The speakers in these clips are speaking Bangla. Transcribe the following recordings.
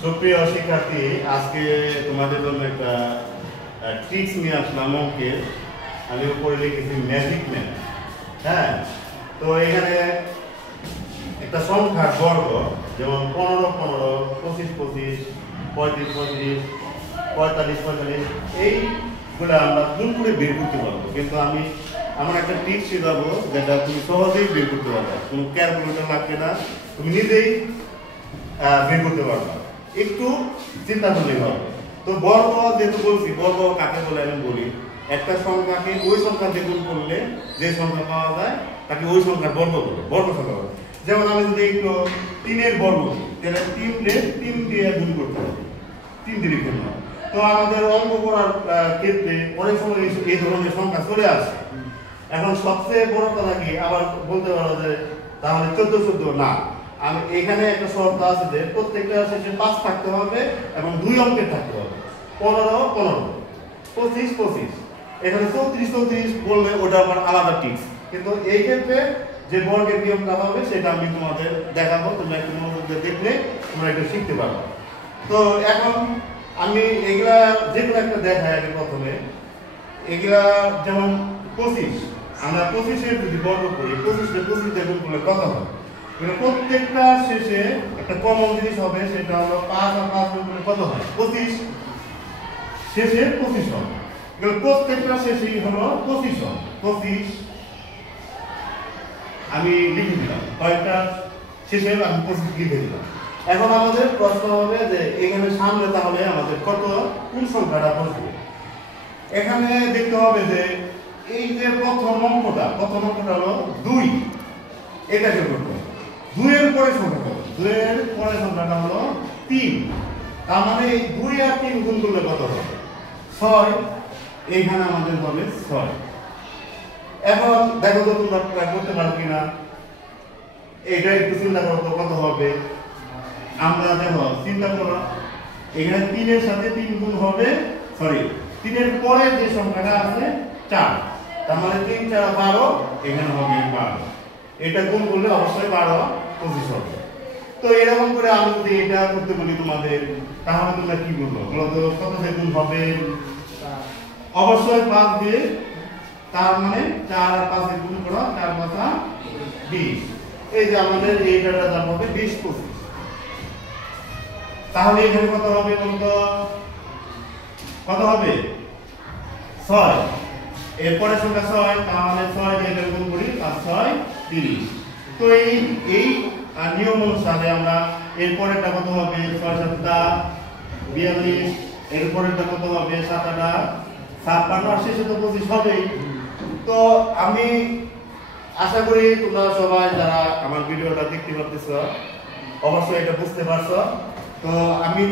সুপ্রিয় শিক্ষার্থী, আজকে তোমাদের জন্য একটা ট্রিক্স নিয়ে আসলাম অঙ্কের। আমি উপরে লিখেছি ম্যাজিক ম্যান। হ্যাঁ, তো এখানে একটা সংখ্যার বর্গ, যেমন 15-15, 25-25, 35-35, 45-45, এইগুলো আমরা গুণ করে বের করতে পারবো। কিন্তু আমি আমার একটা ট্রিক্স শেখাবো যেটা তুমি সহজেই বের করতে পারবে, কোনো ক্যালকুলেটর লাগবে না, তুমি নিজেই বের করতে পারবে। একটু চিন্তা করলেই হবে। তো বর্গ যেহেতু বলছি, বর্গ কাকে বলে আমি বলি, একটা সংখ্যাকে ওই সংখ্যা দিয়ে গুণ করলে যে সংখ্যা পাওয়া যায় তাকে ওই সংখ্যার বর্গ বলে, বর্গ সংখ্যা বলে। যেমন আমি যদি একটু 3-এর বর্গ করি, তাহলে 3 দিয়ে গুণ করতে হবে, 3 দিয়ে গুণ হবে। তো আমাদের অঙ্ক করার ক্ষেত্রে অনেক সময় এই ধরনের সংখ্যা চলে আসে। এখন সবচেয়ে বড় কথা কি, আবার বলতে পারো যে তাহলে 14-14 না, আমি এখানে একটা শর্ত আছে যে প্রত্যেকটা শেষে 5 থাকতে হবে এবং 2 অঙ্কের থাকতে হবে। 15-15, 25-25, এখানে 34-34 বললে ওটা আবার আলাদা টিপস। কিন্তু এই ক্ষেত্রে যে বর্গের নিয়মটা হবে সেটা আমি তোমাদের দেখাবো, তোমরা একটু মনোযোগ দিয়ে দেখলে তোমরা একটু শিখতে পারবে। তো এখন আমি এগুলা যেগুলো একটা দেখাই আগে প্রথমে, এগুলা যেমন 25, আমরা 25-এর যদি বর্গ করি, 25-কে 25 দিয়ে গুণ করলে কত হবে? প্রত্যেকটা শেষে একটা কমন জিনিস হবে, সেটা হলো 5 আর 5 গুণ করলে কত হয়? 25, শেষে 25 হবে। প্রত্যেকটা শেষেই হলো 25 হবে। 25 আমি লিখে দিলাম, কয়েকটা শেষে আমি 25 লিখে দিলাম। এখন আমাদের প্রশ্ন হবে যে এখানে সামনে তাহলে আমাদের কোন সংখ্যাটা বসবে। এখানে দেখতে হবে যে এই যে প্রথম অঙ্কটা হলো 2, এটাকে করতে হবে। 2 এর পরে সংখ্যা কত? 2 এর পরে সংখ্যাটা হলো 3। তার মানে এই 2 আর 3 গুণ করলে কত হবে? 6। এইখানে আমাদের হবে 6। এখন দেখো তো তোমরা করতে পারো কিনা, এটা একটু চিন্তা করো তো কত হবে। আমরা দেখো চিন্তা করো, এখানে 3 এর সাথে 3 গুণ হবে, 3 এর পরে যে সংখ্যাটা আছে 4, তার মানে 3-4 12, এখানে হবে 12। এটা গুণ করলে অবশ্যই 12-25 হবে। তো এরকম করে আমি যদি এটা করতে বলি তোমাদের, তাহলে তোমরা কি বলবো বলো তো, কত দিয়ে গুণ হবে? অবশ্যই 5 দিয়ে, তার মানে 4 আর 5 দিয়ে গুণ করো, 4-5 20। এই যে আমাদের এইটার দাম হবে 20-25। তাহলে এখানে কত হবে বলতো? কত হবে? 6। এরপরে সংখ্যা 6, তার মানে 6 দিয়ে এটা গুণ করি, 5-6 30। তো এই নিয়ম অনুসারে আমরা এরপরেরটা কত হবে? 6-7 42, এরপরেরটা কত হবে? 7-8 56, আর শেষে তো 25 হবেই। তো আমি আশা করি তোমরা সবাই যারা আমার ভিডিওটা দেখতে পাচ্ছো অবশ্যই এটা বুঝতে পারছো। তো আমি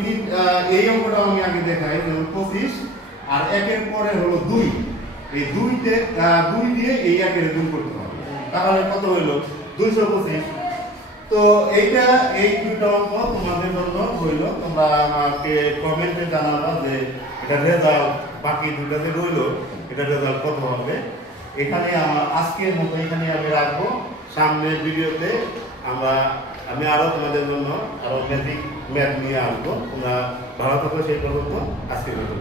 এই অঙ্কটা আমি আগে দেখাই, যেমন 25 আর 1-এর পরে হলো 2, এই 2 দিয়ে এই 1-এর গুণ করতে হবে, তাহলে কত হলো? 225। তো এইটা এই দুটো অঙ্ক তোমাদের জন্য হইলো, তোমরা আমাকে কমেন্টে জানাবা যে এটা রেজাল্ট, বাকি দুটো যে রইলো এটা রেজাল্ট কত হবে। এখানে আমার আজকের মতো এখানে আমি রাখবো। সামনের ভিডিওতে আমি আরো তোমাদের জন্য আরো ম্যাথ নিয়ে আসবো। তোমরা ভালো থাকো সেই পর্যন্ত। আজকের মতো।